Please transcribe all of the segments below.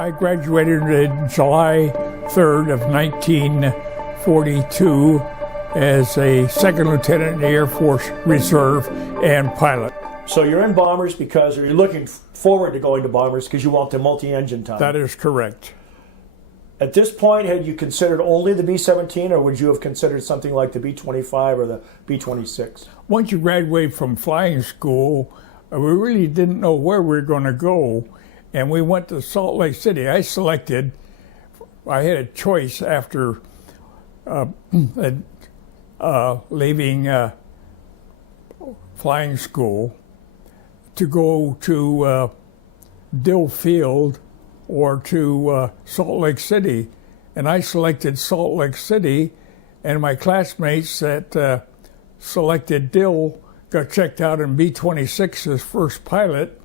I graduated in July 3rd of 1942 as a second lieutenant in the Air Force Reserve and pilot. So you're in bombers because, or you're looking forward to going to bombers because you want the multi-engine time. That is correct. At this point, had you considered only the B-17, or would you have considered something like the B-25 or the B-26? Once you graduate from flying school, we really didn't know where we were going to go, and we went to Salt Lake City. I had a choice after leaving flying school to go to Dill Field or to Salt Lake City. And I selected Salt Lake City, and my classmates that selected Dill got checked out in B-26 as first pilot,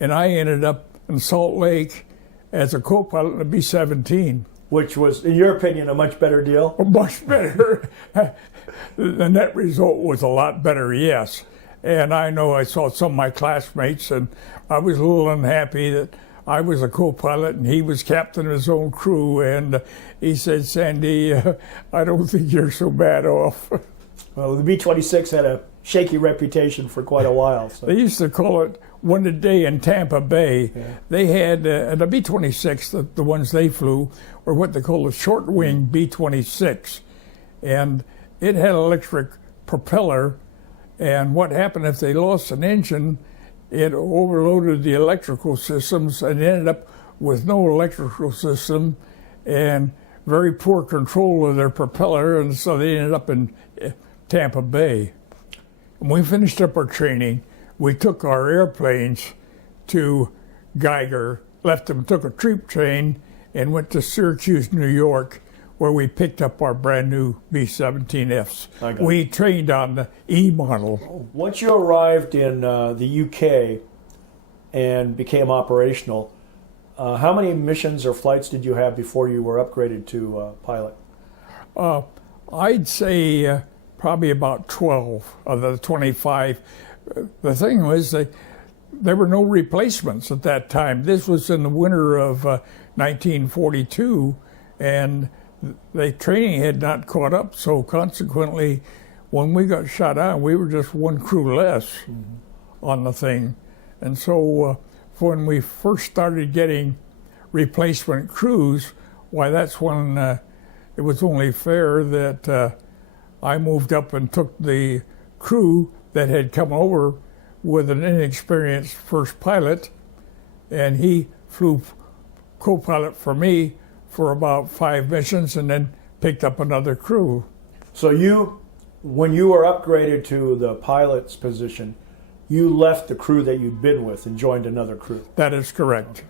and I ended up in Salt Lake as a co-pilot in the B-17. Which was, in your opinion, a much better deal? Much better. The net result was a lot better, yes. And I know I saw some of my classmates, and I was a little unhappy that I was a co-pilot and he was captain of his own crew. And he said, "Sandy, I don't think you're so bad off." Well, the B-26 had a shaky reputation for quite a while. So. They used to call it one a day in Tampa Bay. Yeah. They had the B-26, the ones they flew, were what they call a short wing B-26. And it had an electric propeller. And what happened if they lost an engine, it overloaded the electrical systems and ended up with no electrical system and very poor control of their propeller, and so they ended up in Tampa Bay. When we finished up our training, we took our airplanes to Geiger, left them, took a troop train, and went to Syracuse, New York, where we picked up our brand new B-17Fs. We trained on the E model. Once you arrived in the UK and became operational, how many missions or flights did you have before you were upgraded to pilot? I'd say probably about 12 of the 25. The thing was, there were no replacements at that time. This was in the winter of 1942, and the training had not caught up, so consequently, when we got shot out, we were just one crew less on the thing. And so when we first started getting replacement crews, why, that's when it was only fair that I moved up and took the crew that had come over with an inexperienced first pilot, and he flew co-pilot for me for about 5 missions and then picked up another crew. So when you were upgraded to the pilot's position, you left the crew that you'd been with and joined another crew? That is correct. Okay.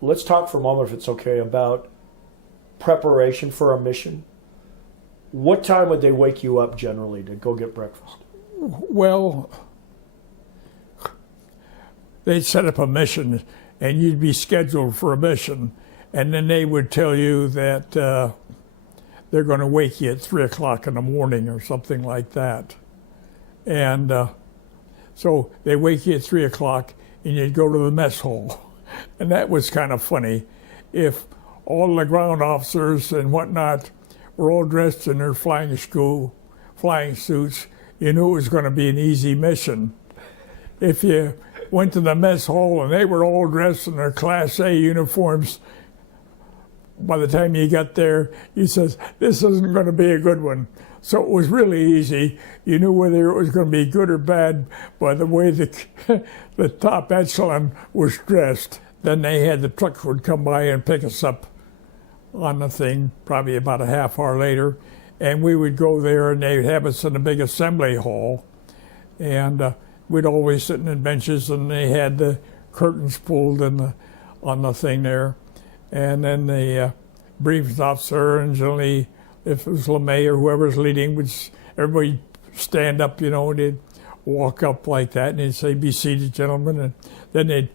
Let's talk for a moment, if it's okay, about preparation for a mission. What time would they wake you up generally to go get breakfast? Well, they'd set up a mission and you'd be scheduled for a mission. And then they would tell you that they're going to wake you at 3 o'clock in the morning or something like that. And so they wake you at 3 o'clock and you'd go to the mess hall. And that was kind of funny. If all the ground officers and whatnot were all dressed in their flying suits, you knew it was going to be an easy mission. If you went to the mess hall and they were all dressed in their Class A uniforms, by the time you got there, you said, "This isn't going to be a good one." So it was really easy. You knew whether it was going to be good or bad by the way the top echelon was dressed. Then they had the trucks would come by and pick us up on the thing, probably about a half hour later, and we would go there and they'd have us in a big assembly hall, and we'd always sit in the benches, and they had the curtains pulled on the thing there. And then the briefing officer, and generally, if it was LeMay or whoever's leading, everybody stand up, and they'd walk up like that, and they'd say, "Be seated, gentlemen." And then they'd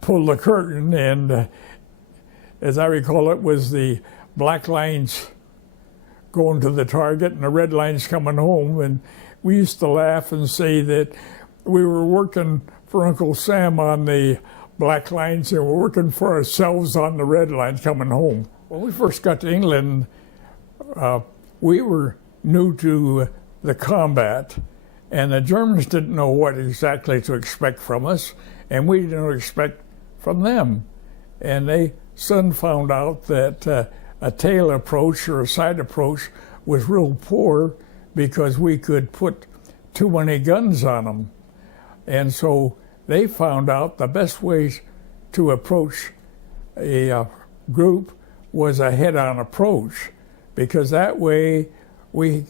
pull the curtain, and as I recall, it was the black lines going to the target and the red lines coming home. And we used to laugh and say that we were working for Uncle Sam on the black lines and we're working for ourselves on the red line coming home. When we first got to England, we were new to the combat, and the Germans didn't know what exactly to expect from us, and we didn't expect from them. And they soon found out that a tail approach or a side approach was real poor because we could put too many guns on them. And so they found out the best ways to approach a group was a head-on approach, because that way we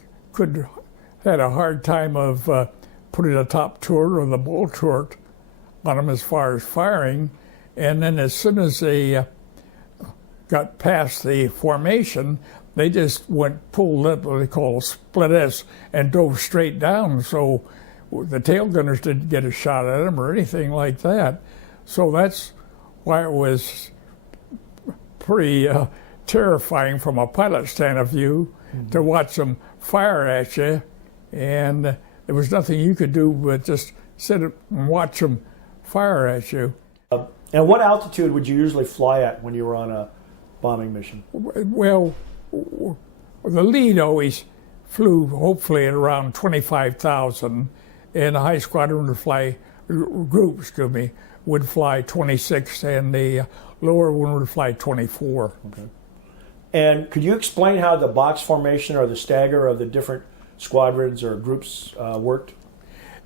had a hard time of putting a top turret or the ball turret on them as far as firing. And then as soon as they got past the formation, they just pulled up what they call a split S and dove straight down. So the tail gunners didn't get a shot at them or anything like that. So that's why it was pretty terrifying from a pilot stand of view to watch them fire at you, and there was nothing you could do but just sit and watch them fire at you. And what altitude would you usually fly at when you were on a bombing mission? Well, the lead always flew hopefully at around 25,000, and the high squadron would fly, would fly 26, and the lower one would fly 24. Okay. And could you explain how the box formation or the stagger of the different squadrons or groups worked?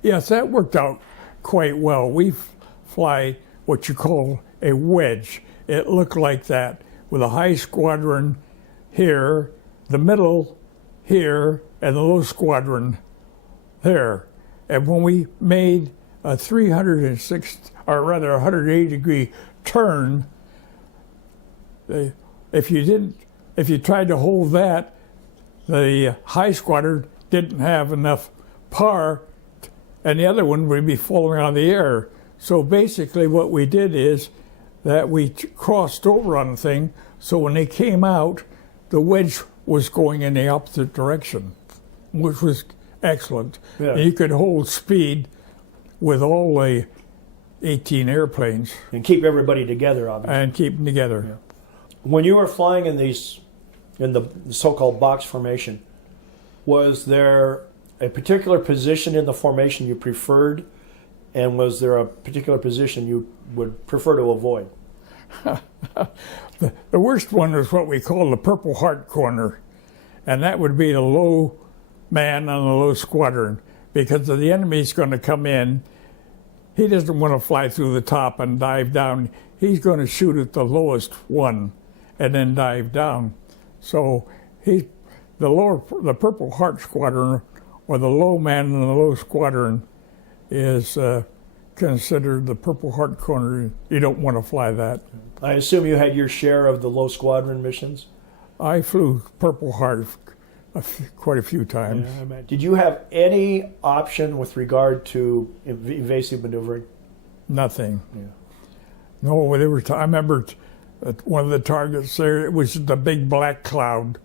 Yes, that worked out quite well. We fly what you call a wedge. It looked like that, with a high squadron here, the middle here, and the low squadron there. And when we made a 180 degree turn, if you tried to hold that, the high squadron didn't have enough power, and the other one would be falling out of the air. So basically what we did is that we crossed over on the thing, so when they came out, the wedge was going in the opposite direction, which was excellent. Yeah. And you could hold speed with all the 18 airplanes. And keep everybody together, obviously. And keep them together. Yeah. When you were flying in the so-called box formation, was there a particular position in the formation you preferred, and was there a particular position you would prefer to avoid? The worst one is what we call the Purple Heart corner, and that would be the low man on the low squadron, because if the enemy's going to come in, he doesn't want to fly through the top and dive down. He's going to shoot at the lowest one and then dive down. So the Purple Heart squadron, or the low man in the low squadron, is considered the Purple Heart corner. You don't want to fly that. I assume you had your share of the low squadron missions? I flew Purple Heart quite a few times. Yeah, did you have any option with regard to evasive maneuvering? Nothing. Yeah. No, I remember one of the targets there, it was the big black cloud.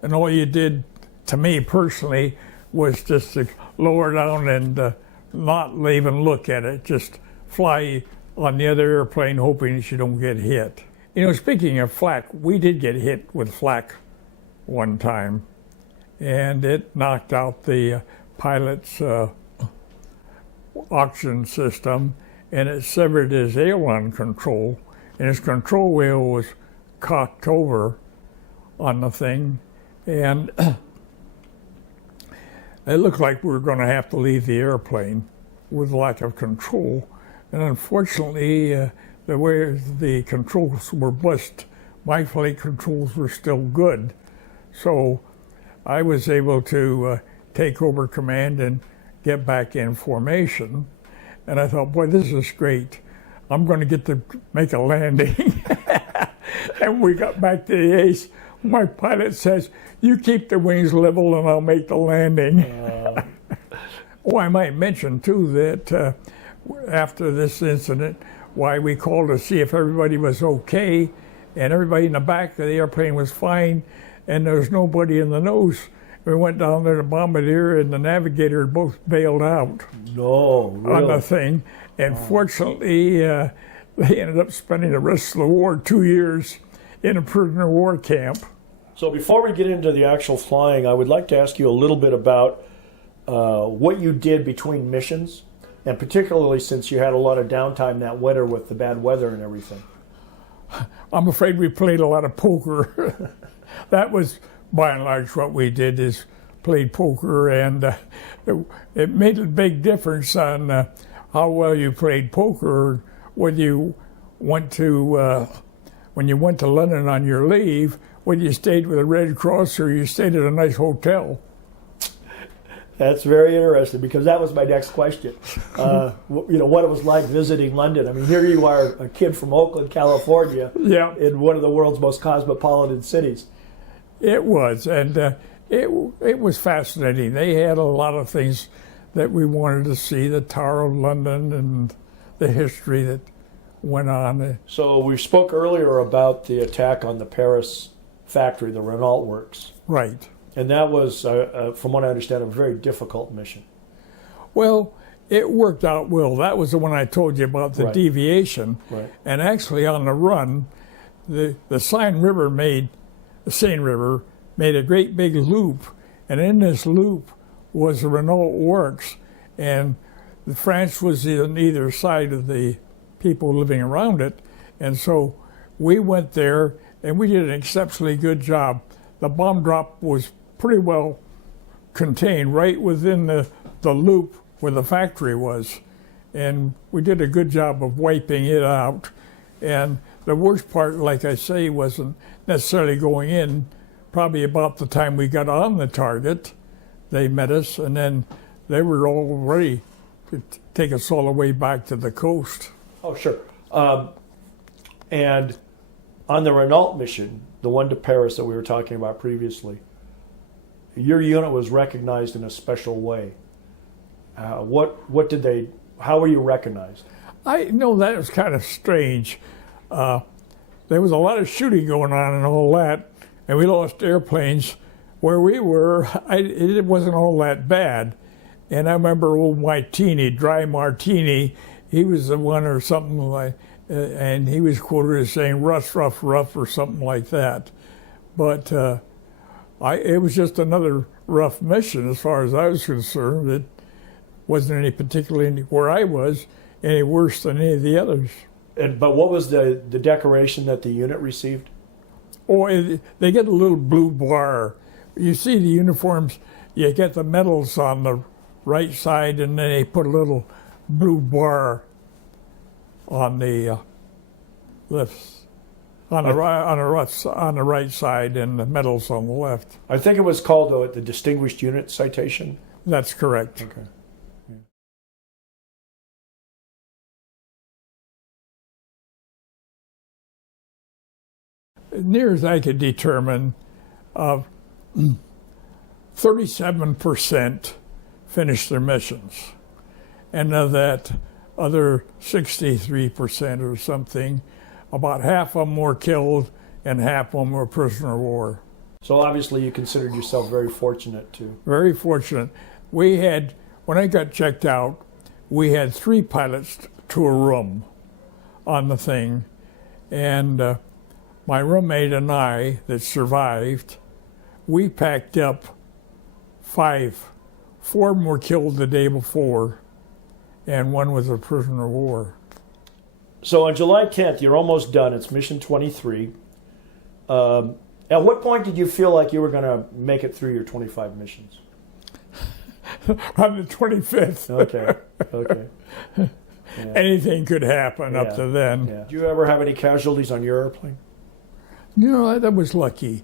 And all you did, to me personally, was just to lower down and not even look at it, just fly on the other airplane hoping that you don't get hit. You know, speaking of flak, we did get hit with flak one time, and it knocked out the pilot's oxygen system, and it severed his aileron control, and his control wheel was cocked over on the thing, and it looked like we were going to have to leave the airplane with lack of control. And unfortunately, the way the controls were bust, my flight controls were still good. So I was able to take over command and get back in formation. And I thought, boy, this is great. I'm going to get to make a landing. And we got back to the ace. My pilot says, you keep the wings level and I'll make the landing. Oh, I might mention, too, that after this incident, why we called to see if everybody was okay, and everybody in the back of the airplane was fine, and there was nobody in the nose. We went down there, the bombardier and the navigator both bailed out No, really? on the thing. And fortunately, they ended up spending the rest of the war 2 years in a prisoner of war camp. So before we get into the actual flying, I would like to ask you a little bit about what you did between missions, and particularly since you had a lot of downtime that winter with the bad weather and everything. I'm afraid we played a lot of poker. That was, by and large, what we did, is played poker, and it made a big difference on how well you played poker, whether you went to, when you went to London on your leave, whether you stayed with the Red Cross or you stayed at a nice hotel. That's very interesting, because that was my next question. What it was like visiting London. I mean, here you are, a kid from Oakland, California, Yeah, in one of the world's most cosmopolitan cities. it was, and it was fascinating. They had a lot of things that we wanted to see, the Tower of London and the history that went on. So we spoke earlier about the attack on the Paris factory, the Renault Works. Right. And that was, from what I understand, a very difficult mission. Well, it worked out well. That was the one I told you about, the Right. deviation. Right. And actually on the run, the Seine River made a great big loop. And in this loop was the Renault Works. And France was on either side of the people living around it. And so we went there and we did an exceptionally good job. The bomb drop was pretty well contained right within the loop where the factory was. And we did a good job of wiping it out. And the worst part, like I say, wasn't necessarily going in. Probably about the time we got on the target, they met us, and then they were all ready to take us all the way back to the coast. Oh, sure. And on the Renault mission, the one to Paris that we were talking about previously, your unit was recognized in a special way. What did they? How were you recognized? I know that was kind of strange. There was a lot of shooting going on and all that, and we lost airplanes. Where we were, it wasn't all that bad. And I remember old Dry Martini, he was the one or something like, and he was quoted as saying rough, or something like that. But it was just another rough mission as far as I was concerned. It wasn't any particularly where I was any worse than any of the others. But what was the decoration that the unit received? Oh, they get a little blue bar. You see the uniforms, you get the medals on the right side, and then they put a little blue bar on the left, on the right side, and the medals on the left. I think it was called the Distinguished Unit Citation. That's correct. Okay. Near as I could determine, 37% finished their missions. And of that other 63% or something, about half of them were killed and half of them were prisoner of war. So obviously you considered yourself very fortunate too. Very fortunate. We had, when I got checked out, we had 3 pilots to a room on the thing. And my roommate and I that survived, we packed up 5. 4 of them were killed the day before, and 1 was a prisoner of war. So on July 10th, you're almost done. It's mission 23. At what point did you feel like you were going to make it through your 25 missions? On the 25th. Okay. Yeah. Anything could happen up to then. Yeah. Did you ever have any casualties on your airplane? You know, that was lucky.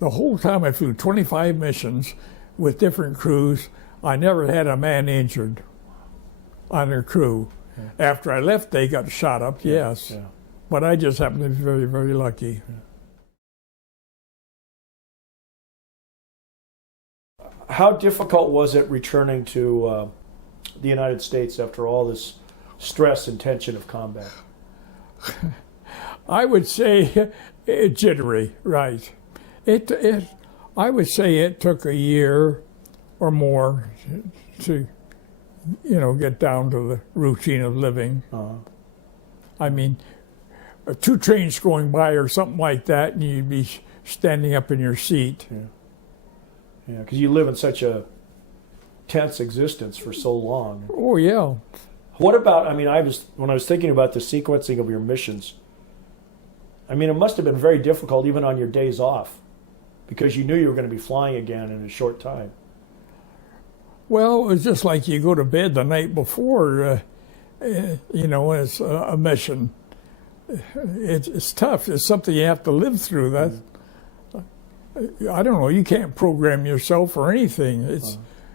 The whole time I flew 25 missions with different crews, I never had a man injured on their crew. Yeah. After I left, they got shot up, yes. Yeah. But I just happened to be very, very lucky. Yeah. How difficult was it returning to the United States after all this stress and tension of combat? I would say jittery, right. I would say it took a year or more to get down to the routine of living. I mean, two trains going by or something like that, and you'd be standing up in your seat. Yeah, because you live in such a tense existence for so long. Oh yeah. What about? I mean, when I was thinking about the sequencing of your missions. I mean, it must have been very difficult even on your days off, because you knew you were going to be flying again in a short time. Well, it was just like you go to bed the night before. It's a mission. It's tough. It's something you have to live through. That I don't know. You can't program yourself or anything.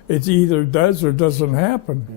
It either does or doesn't happen. Yeah.